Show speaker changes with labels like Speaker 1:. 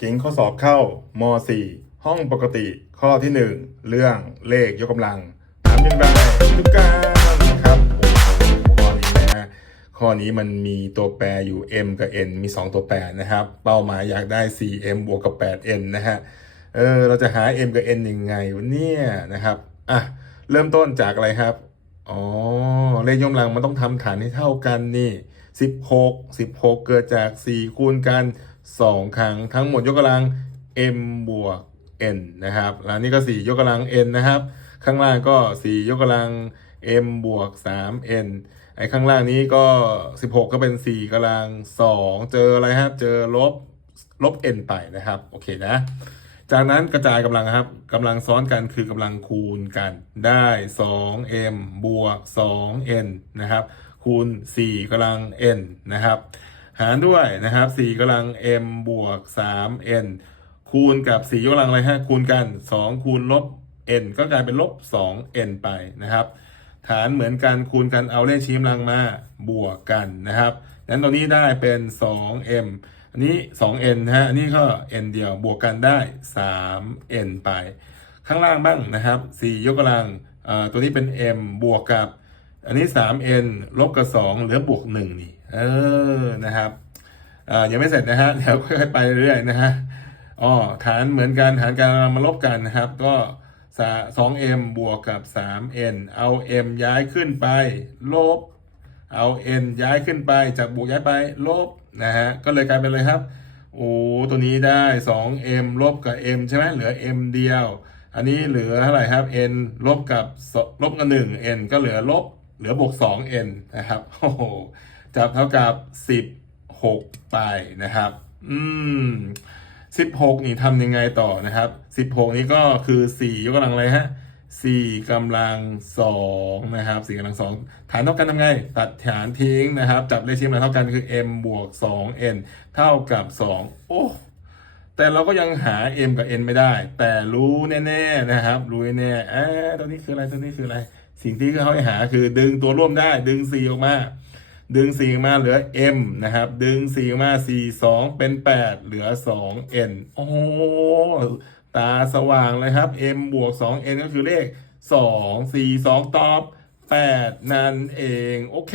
Speaker 1: เก่งข้อสอบเข้าม4ห้องปกติข้อที่ 1 เรื่องเลขยกกำลังถามยังไงทุกการครับโอ้โหข้อนี้นะฮะข้อนี้มันมีตัวแปรอยู่ m กับ n มี 2 ตัวแปรนะครับ เป้าหมายอยากได้ 4m บวกกับ 8n นะฮะเออเราจะหา m กับ n ยังไงวะเนี่ยนะครับอะเริ่มต้นจากอะไรครับอ๋อเลขยกกำลังมันต้องทำฐานให้เท่ากันนี่16 16 เกิดจาก 4 คูณกัน 2 ครั้งทั้งหมดยกกำลัง m บวก n นะครับ แล้วนี่ก็ 4 ยกกำลัง n นะครับ ข้างล่างก็ 4 ยกกำลัง m บวก 3n ไอ้ข้างล่างนี้ก็ 16 ก็เป็น 4กำลัง 2 เจออะไรครับ เจอลบลบ n ไปนะครับ โอเคนะ จากนั้นกระจายกำลังครับกำลังซ้อนกันคือกำลังคูณกันได้ 2m บวก 2n นะครับ คูณ 4กำลัง n นะครับ หารด้วยนะครับ4กำลัง m บวก 3n คูณกับ4ยกกำลังอะไรฮะคูณกัน 2 คูณลบ n ก็กลายเป็นลบ 2n ไปนะครับ ฐานเหมือนกันคูณกันเอาเลขชี้กำลังมาบวกกันนะครับนั้นตรงนี้ได้เป็น 2m อันนี้ 2n นะฮะอันนี้ก็ n เดียวบวกกันได้ 3n ไป ข้างล่างบ้างนะครับ4ยกกำลังอ่อตัวนี้เป็น m บวกกับ อันนี้ 3n ลบกับ 2 เหลือบวก 1 นี่ เออ นะครับอ่ายังไม่เสร็จนะฮะ เดี๋ยวค่อยๆไปเรื่อยๆนะฮะอ๋อฐานเหมือนกันฐานการมาลบกันนะครับ ก็สอง m บวกกับ 3n เอา m ย้ายขึ้นไป ลบ เอา n ย้ายขึ้นไป จากบวกย้ายไป ลบ นะฮะ ก็เลยกลายเป็นเลยครับ โอ้ ตัวนี้ได้ 2m ลบกับ m ใช่ไหมเหลือ m เดียว อันนี้เหลือเท่าไหร่ครับ n ลบกับลบกับ 1 n ก็เหลือลบ เหลือบวก 2n นะครับโอ้โหจับเท่ากับ 16 ไปนะครับ อืม 16 นี่ทำยังไงต่อนะครับ 16 นี้ก็คือ 4 ยกกำลังอะไรฮะ4กำลัง2นะครับ4กำลัง2ฐานเท่ากันทำไง ตัดฐานทิ้งนะครับ จับเลขชี้กำลังเท่ากันคือ m บวก 2n เท่ากับ 2 โอ้แต่เราก็ยังหา m กับ n ไม่ได้ แต่รู้แน่ๆนะครับ รู้แน่ๆอ่าตัวนี้คืออะไรตัวนี้คืออะไร สิ่งที่เขาให้หาคือดึงตัวร่วมได้ ดึง 4 ออกมา ดึง 4 มาเหลือ m นะครับ ดึง 4 มา 4 2 เป็น 8 เหลือ 2n โอ้ตาสว่างเลยครับ m บวก 2n ก็คือเลข 2 4 2 ตอบ 8 นั่นเอง โอเค